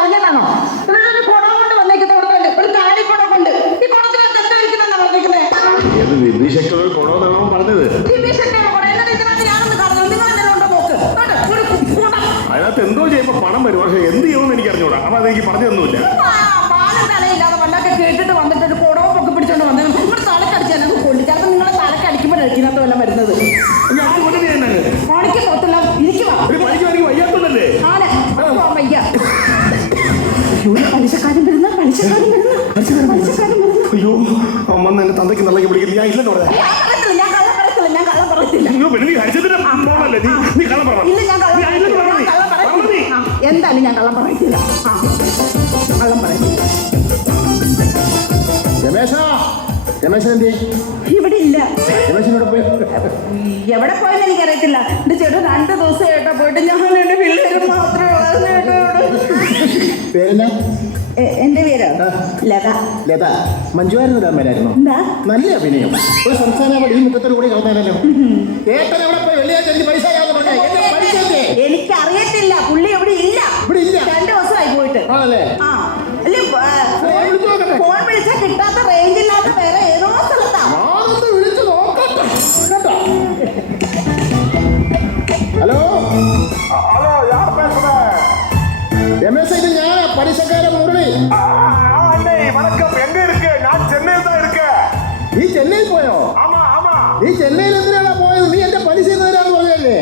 അറിഞ്ഞതാണോ? ഒരു കുടം കൊണ്ട് വന്നേക്കുന്നത് ഒരു കാലിക്കുടം കൊണ്ട്. ഈ കുടത്തിനകത്ത് എന്താ ഇരിക്കുന്നെന്നാ പറഞ്ഞേക്കുന്നത്? ദിവ്യശക്തിയുള്ള കുടമെന്നാണോ പറഞ്ഞത്? ദിവ്യശക്തിയുള്ള കുടം. എന്നിട്ട് ഇതിനകത്ത് ഞാനൊന്ന് കാണുന്നു. നിങ്ങൾ എന്തെങ്കിലും ഉണ്ടോ നോക്ക്. ഒരു കുടം. അതിനകത്ത് എന്തോ ചെയ്യുമ്പോൾ പണം വരും. പക്ഷെ എന്ത് ചെയ്യുമെന്ന് എനിക്ക് അറിഞ്ഞൂടാ. അപ്പൊ അതെനിക്ക് പറഞ്ഞു തന്നില്ല. പാലും തലയില്ലാതെ പണ്ടൊക്കെ കേട്ടിട്ട് വന്നിട്ട് ഒരു കുടവും പൊക്കി പിടിച്ചോണ്ട് വന്നത് നിങ്ങളുടെ തലക്കടിച്ചാൽ ഞങ്ങൾക്ക് കൊള്ളി. ചിലപ്പോൾ നിങ്ങളെ തലക്കടിക്കുമ്പോഴായിരിക്കും ഇതിനകത്ത് വല്ല വരുന്നത്. പണിക്ക് പുറത്തില്ല. ഇരിക്കുവാ വയ്യാത്തതല്ലേ? വയ്യ. പലിശക്കാരൻ വരുന്ന. അയ്യോ അമ്മ എന്റെ തന്തയ്ക്ക് നല്ല പിടിക്കുന്നു. ഞാൻ ഇല്ലെന്ന് പറയാം. ഞാൻ കള്ളം പറയത്തില്ല. എന്തായാലും ഞാൻ കള്ളം പറയത്തില്ല. കള്ളം പറയത്തില്ല. ഇവിടെ ഇല്ല. എവിടെ പോയെന്ന് എനിക്കറിയത്തില്ല. എന്റെ ചേട്ടൻ 2 ദിവസം ഏട്ടാ പോയിട്ട് ഞാൻ എന്റെ പിള്ളേരും മാത്രമേ ഉള്ളൂ. എന്റെ പേരോ ലത. മഞ്ജുവായിരുന്നു അമ്മയിലായിരുന്നു. എന്താ നല്ല അഭിനയം. ഒരു സംസ്ഥാന ഈ മുഖത്തോട് കൂടി കളഞ്ഞാലോ. ഏട്ടൻ എവിടെ പോയി? വെള്ളിയാഴ്ച പൈസ എനിക്കറിയത്തില്ല. പുള്ളി ഇവിടെ ഇല്ല. 2 ദിവസമായി പോയിട്ട്. ആണല്ലേ? ആ അല്ലേ ഫോൺ വിളിച്ചാൽ കിട്ടാത്ത റേഞ്ച് ഇല്ലാത്ത വേറെ ഏതോ സ്ഥലത്താ. വിളിച്ചു നോക്കട്ടെ കേട്ടോ. ഹലോ രമേശ്, ഇത് ഞാൻ പലിശക്കാരൻ മുരളി. നീ ചെന്നൈയിൽ പോയോ? നീ ചെന്നൈയിൽ എന്തിനാണ് പോയത്? നീ എന്റെ പലിശ തരാന്ന് പറഞ്ഞല്ലേ?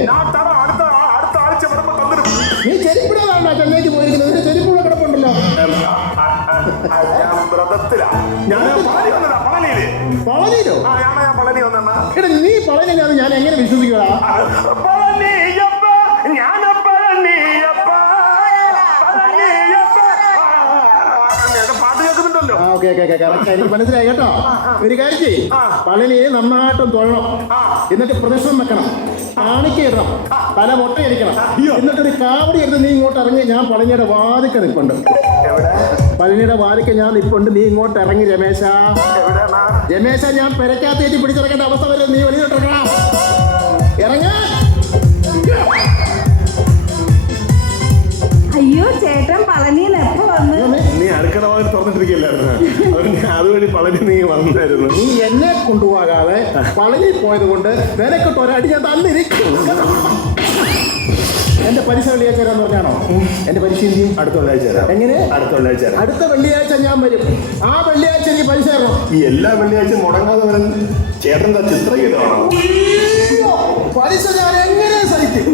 നീ ചെരുപ്പിടാതാണോ ചെന്നൈക്ക് പോയിരിക്കുന്നത്? നിന്റെ ചെരുപ്പിവിടെ കിടപ്പുണ്ടല്ലോ. പളനിയിലോ? എടാ നീ പളനിയിലാണ്. ഞാൻ എങ്ങനെ വിശ്വസിക്കടാ? മനസ്സിലായി കേട്ടോ. ഒരു കാര്യം ചെയ്യ്, പളനി നന്നായിട്ടും തൊഴണം. എന്നിട്ട് പ്രദക്ഷിണം വെക്കണം, കാണിക്കണം, തല മൊട്ടയടിക്കണം. എന്നിട്ടൊരു കാവടി എടുത്ത് നീ ഇങ്ങോട്ട് ഇറങ്ങി. ഞാൻ പളനിയുടെ വാതിക്ക നിൽപ്പുണ്ട്. പളനിയുടെ വാതിക്ക ഞാൻ നിൽപ്പുണ്ട്. നീ ഇങ്ങോട്ട് ഇറങ്ങി രമേശ. ഞാൻ പെരക്കാത്തേറ്റി പിടിച്ചിറക്കേണ്ട അവസ്ഥ വരും. നീ വെളിയിലോട്ടിറങ്ങണം. ഇറങ്ങ. അയ്യോ ചേട്ടൻ പളനിയിൽ എപ്പോ വന്ന്? നീ അടുക്കള വാതിൽ തുറന്നിട്ടിരിക്കല്ലായിരുന്നു. അതുവഴി പളനി നീ വന്നായിരുന്നു. നീ എന്നെ കൊണ്ടുപോകാതെ പളനി പോയത് കൊണ്ട് നിനക്കിട്ട് ഒരടി ഞാൻ തന്നിരിക്കും. എന്റെ പലിശ വെള്ളിയാഴ്ച തരാന്ന് പറഞ്ഞാണോ? എന്റെ പലിശ അടുത്ത വെള്ളിയാഴ്ച തരാം. എങ്ങനെ? അടുത്ത വെള്ളിയാഴ്ച ഞാൻ വരും. ആ വെള്ളിയാഴ്ച എനിക്ക് പലിശ തരണം. ഈ എല്ലാ വെള്ളിയാഴ്ച മുടങ്ങാതെ വരാൻ ചേട്ടൻ്റെ ചിത്രഗീതമാണോ? പലിശ ഞാൻ എങ്ങനെ സഹിക്കും?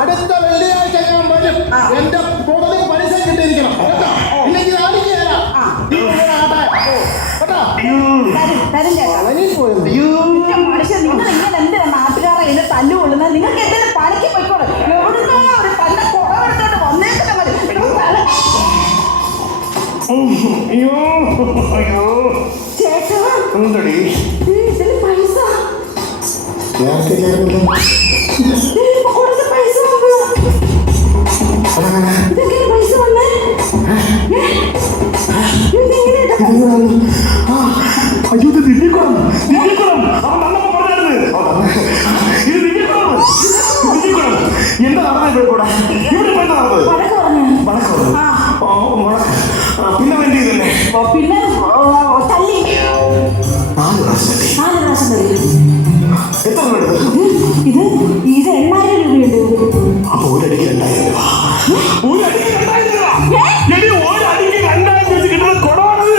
അടുത്ത വെള്ളിയാഴ്ച ഞാൻ വരും. എന്റെ കൂടുതൽ പലിശ കിട്ടിയിരിക്കണം. ഇല്ലെങ്കിൽ മനുഷ്യൻ നിങ്ങൾ ഇങ്ങനെ എന്തിനാ നാട്ടുകാരെ എന്നെ തല്ലുകൊള്ളുന്നത്? നിങ്ങൾക്ക് എന്തെങ്കിലും പണിക്ക് പോയിക്കോളെ. എവിടുന്നോ ഒരു തല്ല കുടവെടുത്തോട്ട് വന്നേക്കുന്ന മതി. ചേട്ടാ ഇതിന് പൈസ കൊടുത്ത പൈസ ഇതെങ്ങനെ പൈസ വന്നേ? അയ്യോ ഇത് ദില്ലിക്കുളം. എന്താ നടന്നത്? പിന്നെ വേണ്ടി ഇതല്ലേ? പിന്നെ തല്ലി 4 പ്രാവശ്യം എത്ര രൂപ? ഇത് 8000 രൂപയുണ്ട്. അപ്പൊ ഒരടിക്ക് 2000 രൂപ. ഒരടിക്ക് 2000 വെച്ച് കിട്ടുന്ന കുടമാണത്.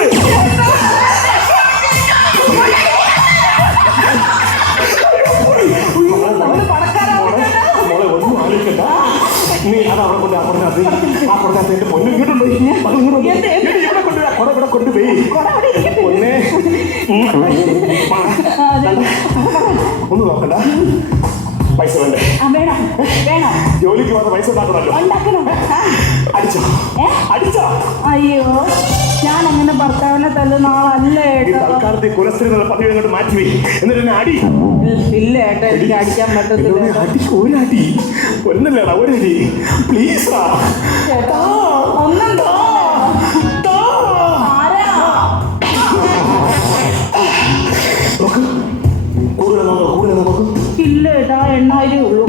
മോളെ ഒന്നും ആലോചിക്കണ്ട. നീ അത് അവിടെ കൊണ്ട് അപ്പുറത്തെ എന്റെ പൊന്നു ഇങ്ങോട്ടുണ്ടോ? ഇവിടെ കൊണ്ടുപോയി പൊന്നെ ഒന്ന് നോക്കണ്ട. പൈസ വേണ്ടേ? ജോലിക്ക് വന്ന പൈസ ഉണ്ടാക്കണല്ലോ. അടിച്ചോ? അയ്യോ ഞാൻ അങ്ങനെ ഭർത്താവിനെ തല്ലുന്ന ആളല്ല ഏട്ടാ. തൽക്കാലത്തെ കുലസ്ത്രീ എന്നുള്ള പതിവ് അങ്ങോട്ട് മാറ്റി. എന്നിട്ട് എന്നെ അടി. ഇല്ല ഏട്ടാ, എനിക്ക് അടിക്കാൻ പറ്റത്തില്ല. ഒരടി ഒന്നല്ലേടാ, ഒരടി പ്ലീസാ ചേട്ടാ. ഒന്നെന്തോ കൂടുതൽ നോക്ക്. ഇല്ല ഏട്ടാ, 8000 ഉള്ളൂ.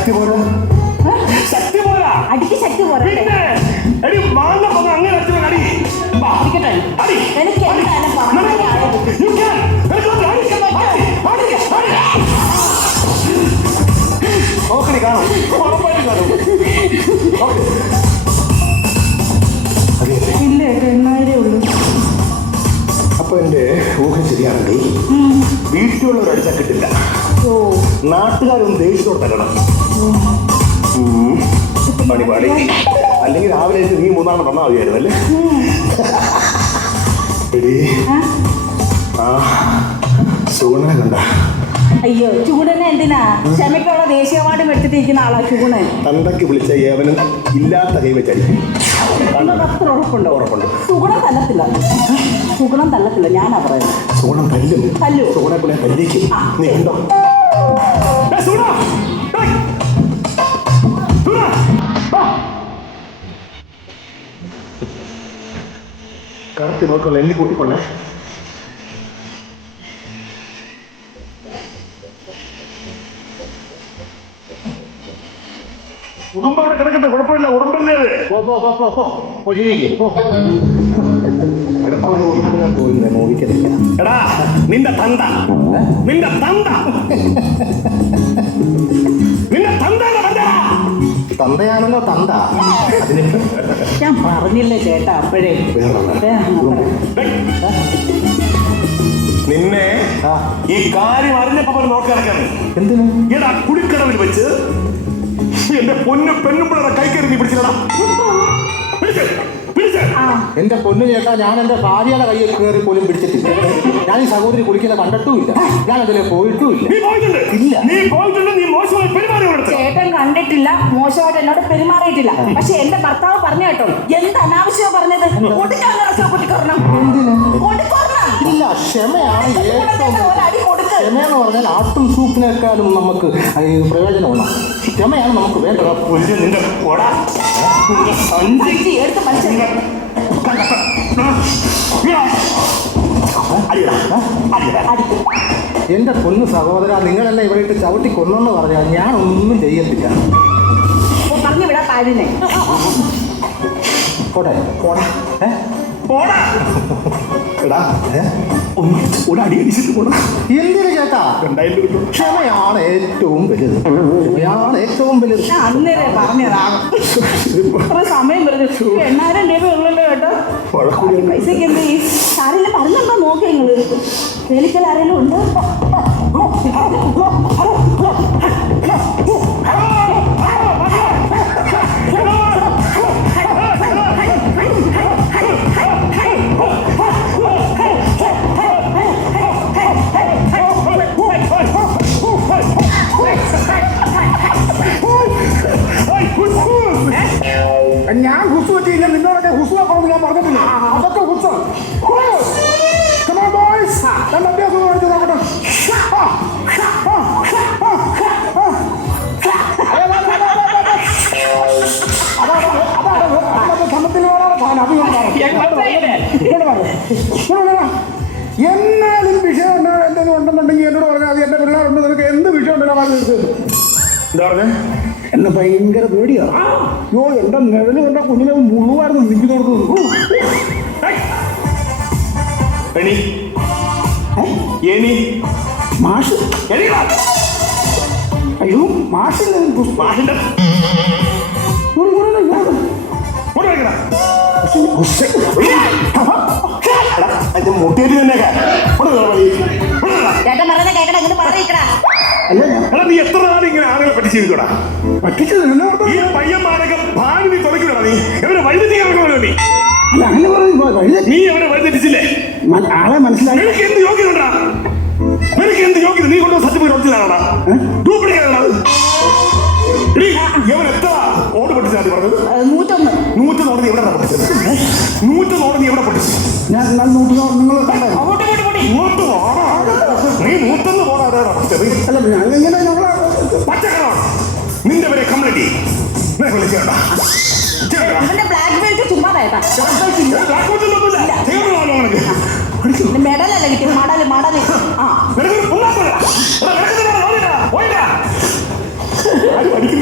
ശക്തി പോരാ, ശക്തി പോരാ. അടിക്ക് ശക്തി പോരാ. പിന്നെ എടി മാങ്ങ പൊങ്ങ അങ്ങനെ അടിച്ചു അടി. അടിക്കട്ടെ. അടി. എനിക്ക് എന്തായാലും പറഞ്ഞാലേ ആയത്. You can. എടുത്തോട്ട് അടി. അടി. അടി. നോക്കണി കാണും, ഉറപ്പായിട്ട് കാണും. ഇല്ല 8,000 ഉള്ളൂ. അപ്പൊ എന്റെ ഊഹം ശരിയാണെങ്കിൽ വീട്ടിലുള്ളവർ അടിച്ചാൽ കിട്ടില്ല, നാട്ടുകാരൊന്നും ദേഷ്യത്തോടെ തരണം. പണിപാടി അല്ലെങ്കിൽ രാവിലെ നീ 3 തന്നാ മതിയായിരുന്നു അല്ലേ? എടി ആ സുഗുണനെ കണ്ട? അയ്യോ ചൂടനെ എന്തിനാ? ക്ഷമയ്ക്കുള്ള ദേശീയ അവാർഡ് എടുത്തിട്ടിരിക്കുന്ന ആളാ ചൂടൻ. തന്തയ്ക്ക് വിളിച്ച ഏവനും ഇല്ലാത്ത കൈ വെച്ചടിക്കും. അത്ര ഉറപ്പുണ്ടോ? ഉറപ്പുണ്ട്. സുഗുണം തല്ലത്തില്ല, സുഗുണം തല്ലത്തില്ല. ഞാനാ പറയുന്നത്. സുഗുണം തല്ലും. തല്ലു. സുഗുണെ പോലെ തല്ലിക്കും. നീ കണ്ടോ? കറുത്തി നോക്കുള്ള എണ്ണി കൂട്ടിക്കൊള്ളേ. കുടുംബം അവിടെ കിടക്കട്ടെ, കുഴപ്പമില്ല. ഉടമ്പല്ലേ നോവിക്കത്തില്ല. എടാ നിന്റെ തന്ത, നിന്റെ തന്ത, നിന്റെ തന്ത തന്തയാണല്ലോ തന്ത. അതിന് ഞാൻ പറഞ്ഞില്ലേ ചേട്ടാ അപ്പോഴേ. നിന്നെ ഈ കാര്യം അറിഞ്ഞപ്പോ നോക്കി നടക്കാണ്. എന്തിനു? എടാ കുടിക്കടവിൽ വെച്ച് എന്റെ പൊന്നു പെണ്ണുമ്പിളയുടെ കൈക്കറി നീ പിടിച്ചില്ലടാ. എന്റെ പൊന്നു ചേട്ടാ, ഞാൻ എന്റെ ഭാര്യയുടെ കയ്യിൽ കയറി പോലും പിടിച്ചിട്ടില്ല. ഞാൻ ഈ സഹോദരി കുളിക്കുന്ന കണ്ടിട്ടുമില്ല, ഞാൻ അതിലെ പോയിട്ടുമില്ല. ഇല്ല. ചേട്ടൻ കണ്ടിട്ടില്ല, മോശമായിട്ട് എന്നോട് പെരുമാറിയിട്ടില്ല. പക്ഷെ എന്റെ ഭർത്താവ് പറഞ്ഞു കേട്ടോ, എന്ത് അനാവശ്യമാണ് പറഞ്ഞത്. ഇല്ല, ക്ഷമയാണ് ഏറ്റവും. ക്ഷമയെന്ന് പറഞ്ഞാൽ ആട്ടും സൂപ്പിനേക്കാളും നമുക്ക് പ്രയോജനമാണ്. ക്ഷമയാണ് നമുക്ക് വേണ്ടത്. എന്റെ പൊന്നു സഹോദര, നിങ്ങളെന്നെ ഇവിടെ ചവിട്ടി കൊന്നെന്ന് പറഞ്ഞാൽ ഞാൻ ഒന്നും ചെയ്യത്തില്ല. പറഞ്ഞു വിടാ പാരിനെ. പോട്ടെ പോടാ. എന്തിനു ചേട്ടാ? ക്ഷമയാണ് ഏറ്റവും വലുത്. ക്ഷമയാണ് ഏറ്റവും വലുത്. അന്നേരെ പറഞ്ഞതാകും. ഇത്ര സമയം വരുന്നത് 8,000 രൂപ ഉള്ളല്ലോ കേട്ടോ. പൈസക്ക് എന്ത് ഈ ആരെങ്കിലും പറഞ്ഞോ നോക്കി നിങ്ങള്. വേലിക്കൽ ആരെങ്കിലും ഉണ്ട്? ഞാൻ ഹുസ് പറ്റിയില്ല, നിന്നോടൊക്കെ ഹുസ് നോക്കണമെന്ന് ഞാൻ പറഞ്ഞിട്ടില്ല. അതൊക്കെ ഹുസ്. അഭ്യാസം കാണിച്ചു നോക്കട്ടെ. എന്നാലും വിഷയം എന്തെങ്കിലും ഉണ്ടെന്നുണ്ടെങ്കിൽ എന്നോട് പറഞ്ഞാൽ അത് എന്റെ പിള്ളേരുണ്ട്, നിനക്ക് എന്ത് വിഷയം ഉണ്ടെന്നാ എന്താ പറഞ്ഞേ? എന്നെ ഭയങ്കര പേടിയാ. യോ എന്റെ നിഴല് കണ്ട കുഞ്ഞിനെ മുഴുവായിരുന്നു നിൽക്കുന്നോടത്ത്. മാഷ് അയ്യോ മാഷിന്റെ മുട്ടേരി തന്നെ നീ എത്ര നാൾ ഇങ്ങനെ ആളുകളെ പറ്റിച്ചിരിക്കടാ? പറ്റിച്ചത് ഈ പയ്യന്മാരൊക്കെ ഭാവി നീ തുറക്കില്ലടാ. നീ എവരെ വഴിതെറ്റി കിടക്കണല്ലോ നീ. അല്ല അങ്ങനെ പറഞ്ഞു. നീ എവരെ വഴിതെറ്റിച്ചില്ലേ? ആളെ മനസ്സിലായി. നിനക്ക് എന്ത് യോഗ്യതണ്ടാ? നിനക്ക് എന്ത് യോഗ്യത? നീ കൊണ്ടുവന്ന സർട്ടിഫിക്കറ്റ് ഒറിജിനലാണോടാ? ഡ്യൂപ്ലിക്കേറ്റാണോ? എവൻ എത്ര ഓട് പൊട്ടിച്ചാ പറഞ്ഞത്? 101. 101 നീ എവിടെ പൊട്ടിച്ചത്? 101 നീ എവിടെ പൊട്ടിച്ചു? ഞാൻ 101 നിങ്ങൾ നീ 101 പോടാ പൊട്ടിച്ചത്. പച്ചക്കറോ നിന്റെ പേരെ കംപ്ലൈന്റ് ബ്ലാക്ക് ബെൽറ്റ് ചുമ്മാ മെഡലല്ല കിട്ടിയ മടല് മടല്. ആ അടിക്കുന്ന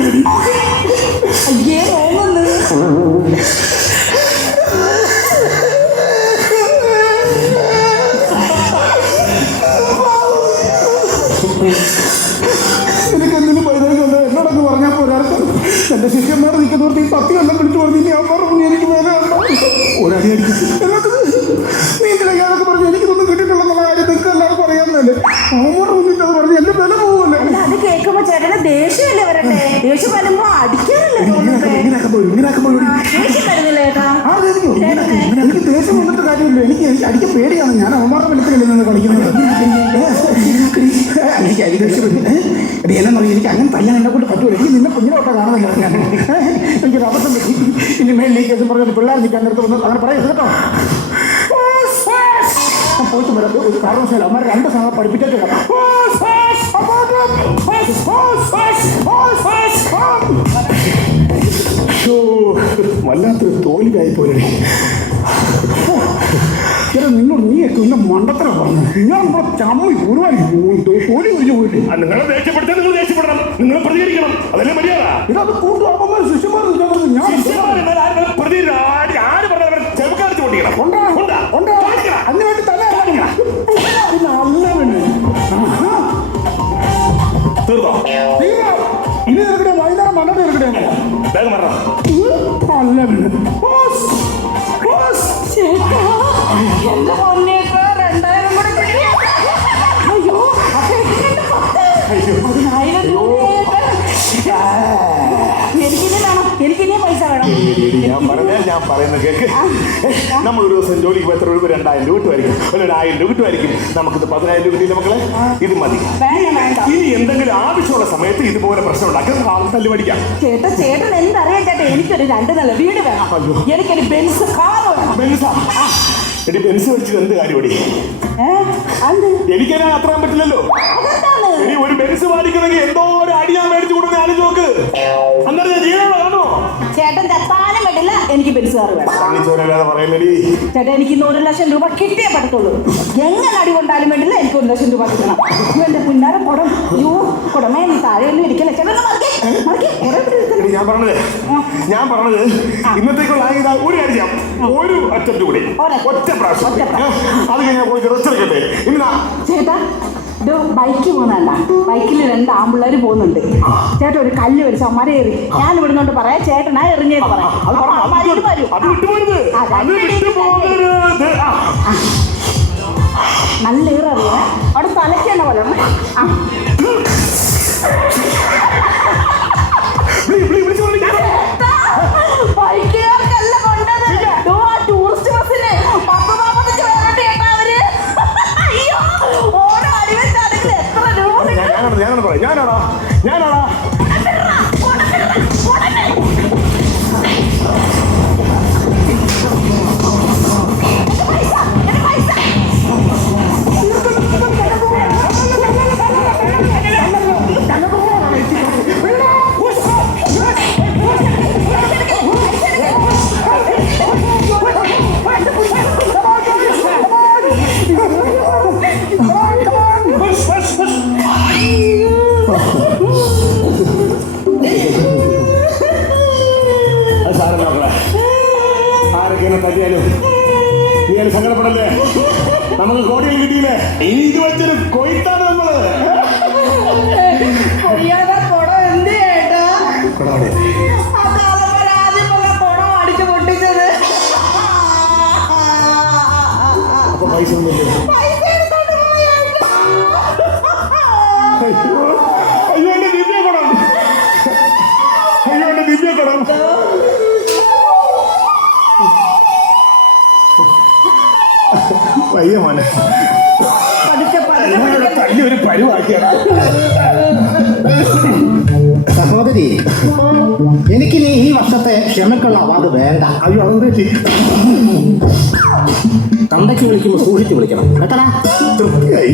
എന്റെ ശിഷ്യന്മാർ നിൽക്കുന്നവർക്ക് ഈ സത്യമെല്ലാം വിളിച്ചു പറഞ്ഞു ഇനി അവന്മാർ പറഞ്ഞു എനിക്ക് വില ഉണ്ടോ ഒരടി അടിക്കും എന്നിട്ട് നീ ഇതിലൊക്കെ പറഞ്ഞു എനിക്കൊന്നും കിട്ടിയിട്ടുള്ള കാര്യം നിങ്ങൾക്ക് എല്ലാവർക്കും അറിയാമെന്നല്ലേ അവന്മാർ മുന്നിട്ട് അത് പറഞ്ഞു എന്റെ വില പോവല്ലേ. അത് കേൾക്കുമ്പോ ചേട്ടന് ദേഷ്യമല്ലേ വരട്ടെ? ദേഷ്യം വരുമ്പോ അടിക്കാനല്ലേ തോന്നുന്നത്? ദേഷ്യം വരുന്നില്ല ചേട്ടാ. എനിക്ക് ദേഷ്യം വന്നിട്ട് കാര്യമില്ല. എനിക്ക് അടിക്കാൻ പേടിയാണ്. ഞാൻ അവന്മാരുടെ വെള്ളത്തിലല്ലേ നിന്ന് കളിക്കുന്നത്. എനിക്ക് അരി ദേഷ്യം എന്നാന്നറിയാം. എനിക്ക് അങ്ങനെ തല്ലാൻ എന്നെ കൊണ്ട് പറ്റുമോ? എനിക്ക് നിന്നെ കുഞ്ഞിലോട്ടാ കാണുന്നില്ല. ഞാൻ എനിക്കൊരു അബദ്ധം പറ്റി. ഇനി മേലിലേക്ക് കേസും പറഞ്ഞു പിള്ളേർ നിൽക്കാൻ നേരത്തെ വന്ന് അങ്ങനെ പറയരുത് കേട്ടോ. പോയിട്ട് വരാം. ഒരു കാരണവശാലും അവന്മാർ 2 സമയം പഠിപ്പിച്ചിട്ട് വല്ലാത്തൊരു തോൽവിയായി പോലെ. നിന്നോട് നീയൊക്കെ ഇന്ന മണ്ടത്തരം പറഞ്ഞു. ഞാൻ ഇവിടെ ചമ്മി ഒരുപാട് തോലി ഒഴിഞ്ഞു പോയില്ലേ. നിങ്ങളെ ദേഷ്യപ്പെടുത്താൻ നിങ്ങൾ ദേഷ്യപ്പെടണം, നിങ്ങൾ പ്രതികരിക്കണം, അതല്ലേ മര്യാദ. ഇതത് കൂട്ടുകാരന്മാർ ശിഷ്യന്മാർ ആര് പറഞ്ഞാൽ ചെറുക്കാടിച്ച് പൊട്ടിക്കണം. അതിനുവേണ്ടി തന്നെ നല്ല വേണ്ടി തീർന്നോ? ഇനി നിൽക്കട്ടെ വൈകുന്നേരം മണ്ണ നിൽക്കട്ടെ വേഗം വരണം. നല്ല വേണ്ടി ചേട്ടാ എന്റെ പൊന്നേക്ക് 2000 കൂടെ കിട്ടി. അയ്യോ അപ്പൊ 1000 രൂപ എനിക്കിനി വേണം. എനിക്കിനി പൈസ വേണം. ഞാൻ പറയുന്ന കേക്ക്. നമ്മൾ ഒരു ദിവസം ജോലിക്ക് പോയി എത്ര രൂപ? 2000 രൂപ കിട്ടുമായിരിക്കും, ഒരു 1000 രൂപ കിട്ടുമായിരിക്കും. നമുക്കിത് 10000 രൂപ കിട്ടിയില്ല മക്കളെ. ഇത് മതി. ഇനി എന്തെങ്കിലും ആവശ്യമുള്ള സമയത്ത് ഇതുപോലെ പ്രശ്നം ഉണ്ടാക്കി തല്ലി പഠിക്കാം. ചേട്ടൻ എന്തറിയാം ചേട്ടാ? എനിക്കൊരു 2 നില വീട് വേണം. എനിക്കൊരു ബെൻസ് കാർ വേണം. ബെൻസാ? എടി ബെൻസ് വെച്ചിട്ട് എന്ത് കാര്യമടി? എനിക്കതിനാ അത്രയാൻ പറ്റില്ലല്ലോ. എടി ഒരു ബെൻസ് മേടിക്കണമെങ്കിൽ എന്തോ ഒരു അടി ഞാൻ മേടിച്ചു കൊടുക്കുന്ന ആലോചിച്ച് നോക്ക്. അന്നേരം ഞാൻ ജീവനോടെ കാണോ? ചേട്ടൻ ചത്താനും പറ്റില്ല. എനിക്ക് ബെൻസ് കാർ വേണം. ചോരല്ലാതെ പറയുന്നടി. ചേട്ടാ എനിക്ക് 1 ലക്ഷം രൂപ കിട്ടിയേ പറ്റത്തുള്ളൂ. എങ്ങനെ അടി കൊണ്ടാലും വേണ്ടില്ല എനിക്ക് 1 ലക്ഷം രൂപ കിട്ടണം. എന്റെ പുന്നാരം കുടം. അയ്യോ കുടമേ നീ താഴെയൊന്നും ഇരിക്കല്ലേ. ചേട്ടൻ ഞാൻ പറഞ്ഞത് ഇന്നത്തേക്കുള്ള ഒരു കാര്യം, ഒരു അറ്റംപ്റ്റ് കൂടി, ഒറ്റ പ്രാവശ്യം. അത് കഴിഞ്ഞാൽ പോയി റെസ്റ്റ് എടുക്കട്ടെ. ചേട്ടാ ഇത് ബൈക്ക് പോകുന്നതല്ല. ബൈക്കിൽ 2 ആമ്പിള്ളേർ പോകുന്നുണ്ട്. ചേട്ടൻ ഒരു കല്ല് മേടിച്ച് അമ്മരെ എറി. ഞാൻ ഇവിടുന്നോട്ട് പറയാം ചേട്ടനാ എറിഞ്ഞേന്ന് പറയാം. നല്ല ഏററിയേ. അവിടെ തലയ്ക്ക് തന്നെ പോലെ ബൈക്കുകാർക്കല്ല കൊണ്ടത്. ടൂറിസ്റ്റ് ബസ്സിന് 10-45 പേരുണ്ട് ചേട്ടാ അവര്. അയ്യോ ഓരോ അടി വെച്ചാണെങ്കിൽ എത്ര രൂപ? ഞാനാടാ പറ്റിയാലും നീ അത് സങ്കടപ്പെടല്ലേ. നമുക്ക് കോടികൾ കിട്ടിയില്ലേ. ഇനി ഇത് വെച്ചൊരു കൊയ്ത്താണ് നമ്മള്. അപ്പൊ പൈസ ഒന്നുമില്ല. അയ്യോ എന്റെ ദിവ്യകുടം. പയ്യ മോനെ തല്ലി ഒരു പരുവാക്കിയ സഹോദരി, എനിക്കിനി ഈ വർഷത്തെ ക്ഷമക്കുള്ള അവാർഡ് വേണ്ട. അയ്യോ അതെന്താ? തന്തയ്ക്ക് വിളിക്കുമ്പോൾ സൂക്ഷിച്ച് വിളിക്കണം കേട്ടടാ. തൃപ്തിയായി.